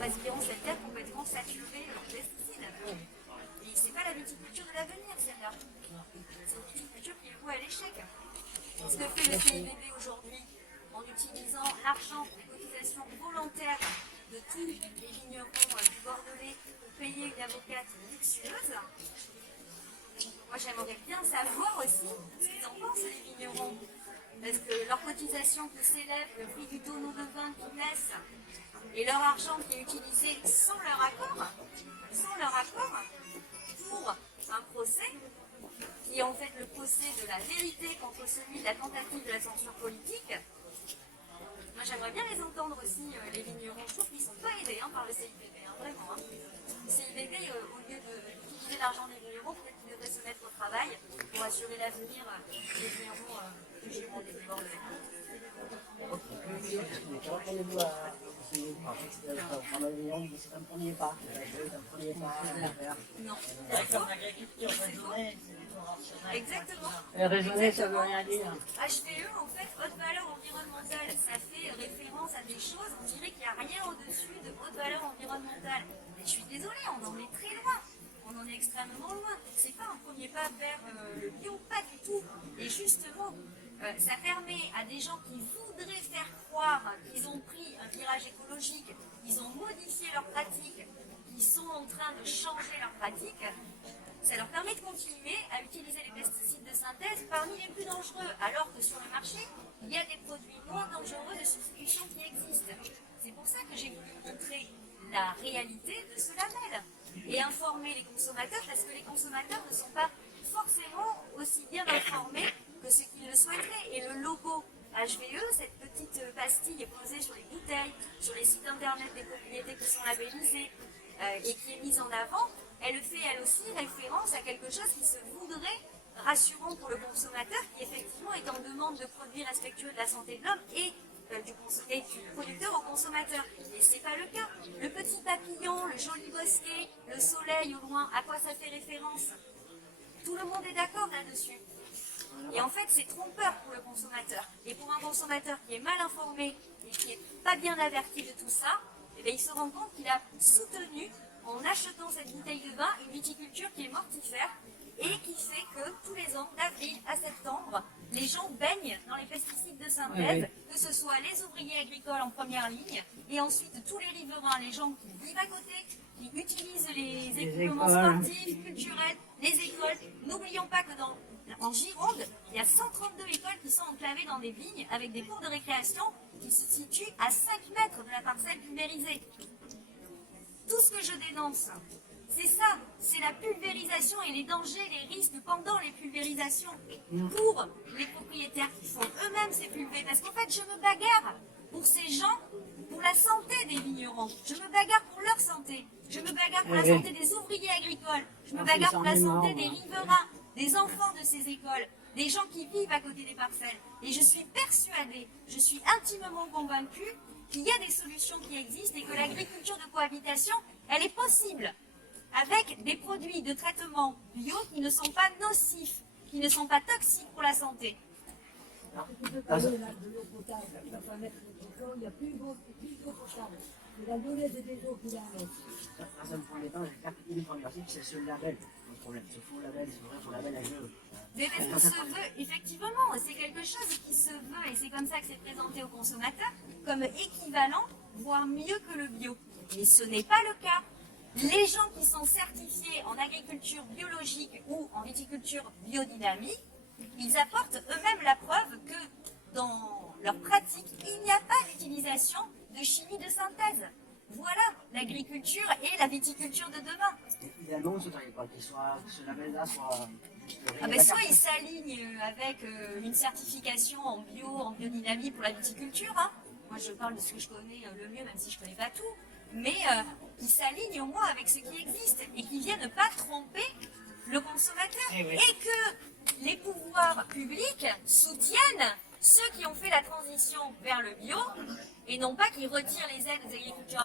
respirant cette terre complètement saturée en pesticides. Et c'est pas la viticulture de l'avenir, celle-là. C'est une viticulture qui est vouée à l'échec. Ce que fait le CIVB aujourd'hui, en utilisant l'argent des cotisations volontaires de tous les vignerons du Bordelais pour payer une avocate luxueuse, moi j'aimerais bien savoir aussi ce qu'ils en pensent, les vignerons. Parce que leur cotisation que s'élève, le prix du tonneau de vin qu'ils laissent, et leur argent qui est utilisé sans leur accord pour un procès, qui est en fait le procès de la vérité contre celui de la tentative de la censure politique. Moi j'aimerais bien les entendre aussi, les vignerons. Je trouve qu'ils ne sont pas aidés par le CIVB, vraiment. Le CIVB, au lieu d'utiliser l'argent des vignerons, peut-être qu'ils devraient se mettre au travail pour assurer l'avenir des vignerons du Gironde et du Bordelais. C'est un premier pas. Non. Exactement. Raisonner, ça veut rien dire. HVE, en fait, haute valeur environnementale, ça fait référence à des choses, on dirait qu'il n'y a rien au-dessus de haute valeur environnementale. Mais je suis désolée, on en est très loin. On en est extrêmement loin. C'est pas un premier pas vers le bio, pas du tout. Et justement, ça permet à des gens qui voudraient faire croire qu'ils ont pris un virage écologique, qu'ils ont modifié leurs pratiques, qu'ils sont en train de changer leurs pratiques, ça leur permet de continuer à utiliser les pesticides de synthèse parmi les plus dangereux, alors que sur le marché, il y a des produits moins dangereux de substitution qui existent. C'est pour ça que j'ai voulu montrer la réalité de ce label et informer les consommateurs, parce que les consommateurs ne sont pas forcément aussi bien informés que ce qu'ils le souhaiteraient. Et le logo HVE, cette petite pastille posée sur les bouteilles, sur les sites internet des propriétés qui sont labellisées et qui est mise en avant, elle fait elle aussi référence à quelque chose qui se voudrait rassurant pour le consommateur, qui effectivement est en demande de produits respectueux de la santé de l'homme et du producteur au consommateur. Et c'est pas le cas. Le petit papillon, le joli bosquet, le soleil au loin, à quoi ça fait référence? Tout le monde est d'accord là-dessus. Et en fait, c'est trompeur pour le consommateur. Et pour un consommateur qui est mal informé et qui n'est pas bien averti de tout ça, eh bien, il se rend compte qu'il a soutenu, en achetant cette bouteille de vin, une viticulture qui est mortifère et qui fait que tous les ans, d'avril à septembre, les gens baignent dans les pesticides de synthèse, que ce soit les ouvriers agricoles en première ligne, et ensuite tous les riverains, les gens qui vivent à côté, qui utilisent les équipements sportifs, culturels, les écoles. N'oublions pas que en Gironde, il y a 132 écoles qui sont enclavées dans des vignes avec des cours de récréation qui se situent à 5 mètres de la parcelle pulvérisée. Tout ce que je dénonce, c'est ça, c'est la pulvérisation et les dangers, les risques pendant les pulvérisations pour les propriétaires qui font eux-mêmes ces pulvées. Parce qu'en fait, je me bagarre pour ces gens, pour la santé des vignerons. Je me bagarre pour leur santé. Je me bagarre pour la santé des ouvriers agricoles. Je me bagarre pour la santé des riverains, des enfants de ces écoles, des gens qui vivent à côté des parcelles. Et je suis persuadée, je suis intimement convaincue qu'il y a des solutions qui existent et que l'agriculture de cohabitation, elle est possible avec des produits de traitement bio qui ne sont pas nocifs, qui ne sont pas toxiques pour la santé. Tu peux parler de l'eau potable, il va pas mettre l'école, il n'y a plus d'eau potable. Il a donné des eaux qu'il a mis. Dans un premier temps, j'ai capté une première chose, c'est ce label. Le problème, ce faux label, c'est vrai faux label HVE. Mais parce que se veut, effectivement, c'est quelque chose qui se veut, et c'est comme ça que c'est présenté aux consommateurs, comme équivalent, voire mieux que le bio. Mais ce n'est pas le cas. Les gens qui sont certifiés en agriculture biologique ou en viticulture biodynamique, ils apportent eux-mêmes la preuve que dans leur pratique, il n'y a pas d'utilisation de chimie de synthèse. Voilà l'agriculture et la viticulture de demain. Idéalement, il faudrait pas que ce label-là soit... Soit il s'aligne avec une certification en bio, en biodynamie pour la viticulture. Moi, je parle de ce que je connais le mieux, même si je ne connais pas tout. Mais il s'aligne au moins avec ce qui existe et qui vient ne pas tromper le consommateur. Et que les pouvoirs publics soutiennent ceux qui ont fait la transition vers le bio et non pas qu'ils retirent les aides aux agriculteurs.